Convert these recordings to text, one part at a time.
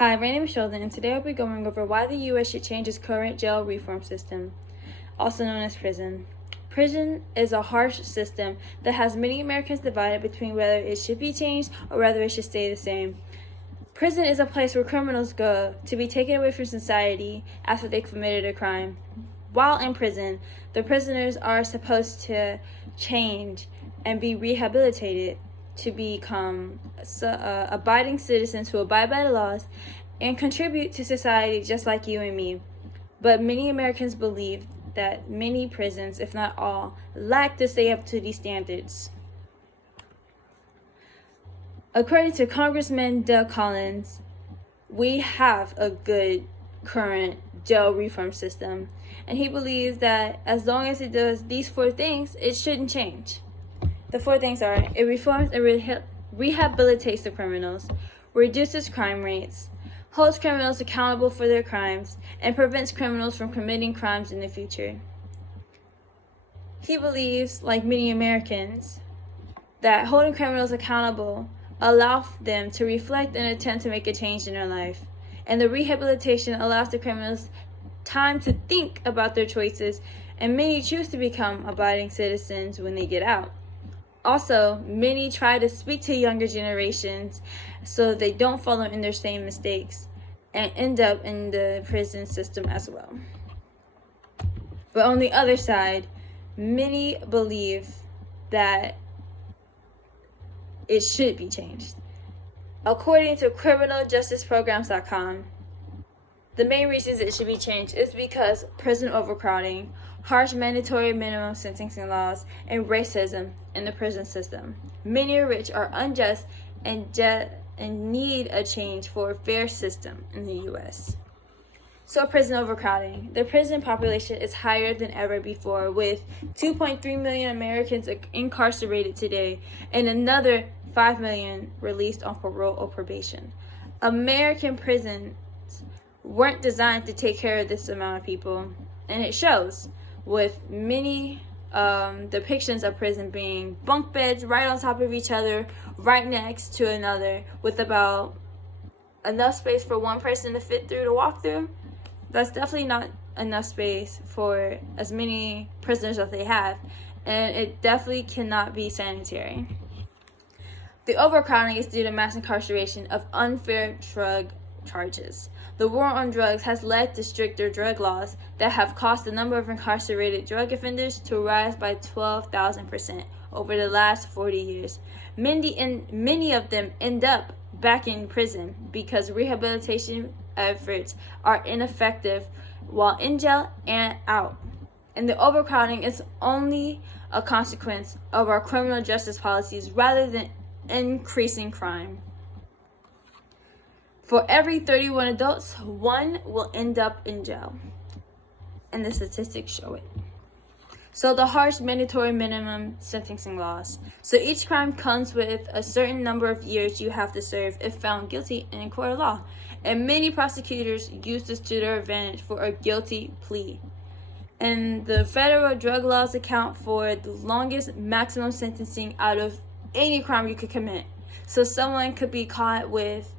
Hi, my name is Sheldon, and today I'll be going over why the U.S. should change its current jail reform system, also known as prison. Prison is a harsh system that has many Americans divided between whether it should be changed or whether it should stay the same. Prison is a place where criminals go to be taken away from society after they committed a crime. While in prison, the prisoners are supposed to change and be rehabilitated to become abiding citizens who abide by the laws and contribute to society just like you and me. But many Americans believe that many prisons, if not all, lack to stay up to these standards. According to Congressman Doug Collins, we have a good current jail reform system, and he believes that as long as it does these 4 things, it shouldn't change. The 4 things are: it reforms and rehabilitates the criminals, reduces crime rates, holds criminals accountable for their crimes, and prevents criminals from committing crimes in the future. He believes, like many Americans, that holding criminals accountable allows them to reflect and attempt to make a change in their life, and the rehabilitation allows the criminals time to think about their choices, and many choose to become abiding citizens when they get out. Also, many try to speak to younger generations so they don't follow in their same mistakes and end up in the prison system as well. But on the other side, many believe that it should be changed. According to criminaljusticeprograms.com, the main reasons it should be changed is because prison overcrowding, harsh mandatory minimum sentencing laws, and racism in the prison system. Many rich are unjust and need a change for a fair system in the U.S. So prison overcrowding. The prison population is higher than ever before, with 2.3 million Americans incarcerated today and another 5 million released on parole or probation. American prisons weren't designed to take care of this amount of people, and it shows with many depictions of prison being bunk beds right on top of each other, right next to another, with about enough space for one person to fit through to walk through. That's definitely not enough space for as many prisoners as they have, and it definitely cannot be sanitary. The overcrowding is due to mass incarceration of unfair drug charges. The war on drugs has led to stricter drug laws that have caused the number of incarcerated drug offenders to rise by 12,000% over the last 40 years. Many of them end up back in prison because rehabilitation efforts are ineffective while in jail and out. And the overcrowding is only a consequence of our criminal justice policies rather than increasing crime. For every 31 adults, 1 will end up in jail, and the statistics show it. So the harsh mandatory minimum sentencing laws. So each crime comes with a certain number of years you have to serve if found guilty in a court of law, and many prosecutors use this to their advantage for a guilty plea. And the federal drug laws account for the longest maximum sentencing out of any crime you could commit. So someone could be caught with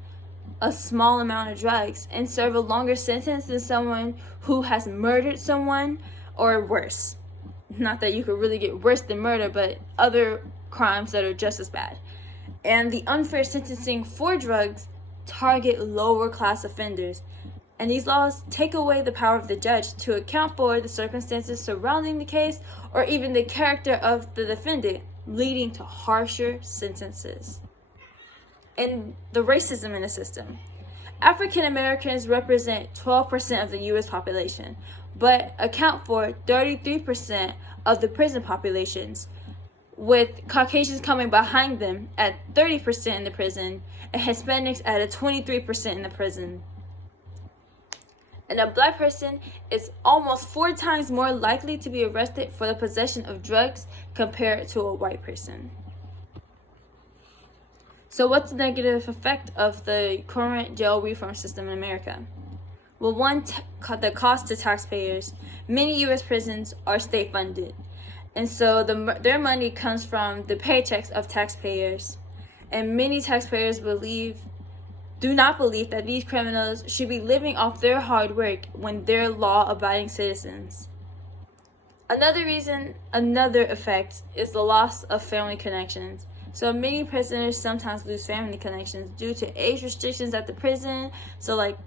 a small amount of drugs and serve a longer sentence than someone who has murdered someone or worse. Not that you could really get worse than murder, but other crimes that are just as bad. And the unfair sentencing for drugs target lower class offenders. And these laws take away the power of the judge to account for the circumstances surrounding the case or even the character of the defendant, leading to harsher sentences. And the racism in the system. African Americans represent 12% of the U.S. population, but account for 33% of the prison populations, with Caucasians coming behind them at 30% in the prison, and Hispanics at a 23% in the prison. And a black person is almost 4 times more likely to be arrested for the possession of drugs compared to a white person. So what's the negative effect of the current jail reform system in America? Well, the cost to taxpayers. Many U.S. prisons are state funded, and so their money comes from the paychecks of taxpayers. And many taxpayers believe do not believe that these criminals should be living off their hard work when they're law-abiding citizens. Another effect is the loss of family connections. So many prisoners sometimes lose family connections due to age restrictions at the prison. So like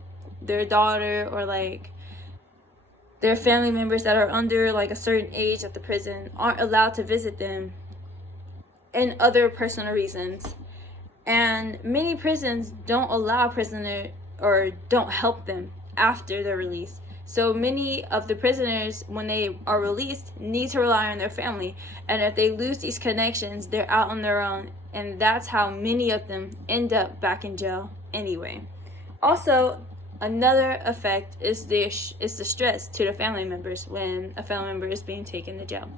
their daughter or like their family members that are under like a certain age at the prison aren't allowed to visit them, and other personal reasons. And many prisons don't allow prisoners or don't help them after their release. So many of the prisoners, when they are released, need to rely on their family. And if they lose these connections, they're out on their own. And that's how many of them end up back in jail anyway. Also, another effect is the stress to the family members when a family member is being taken to jail.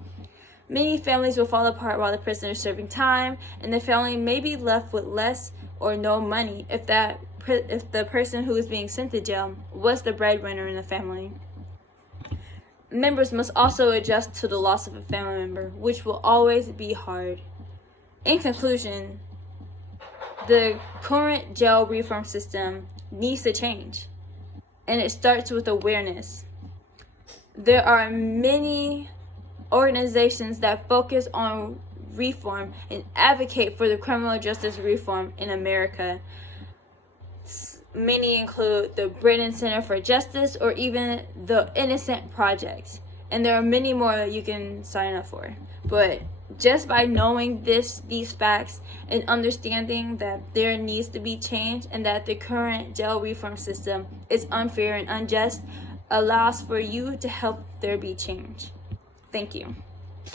Many families will fall apart while the prisoner is serving time, and the family may be left with less or no money if the person who is being sent to jail was the breadwinner in the family. Members must also adjust to the loss of a family member, which will always be hard. In conclusion, the current jail reform system needs to change, and it starts with awareness. There are many organizations that focus on reform and advocate for the criminal justice reform in America. Many include the Britain Center for Justice or even the Innocent Project. And there are many more that you can sign up for. But just by knowing these facts and understanding that there needs to be change and that the current jail reform system is unfair and unjust allows for you to help there be change. Thank you.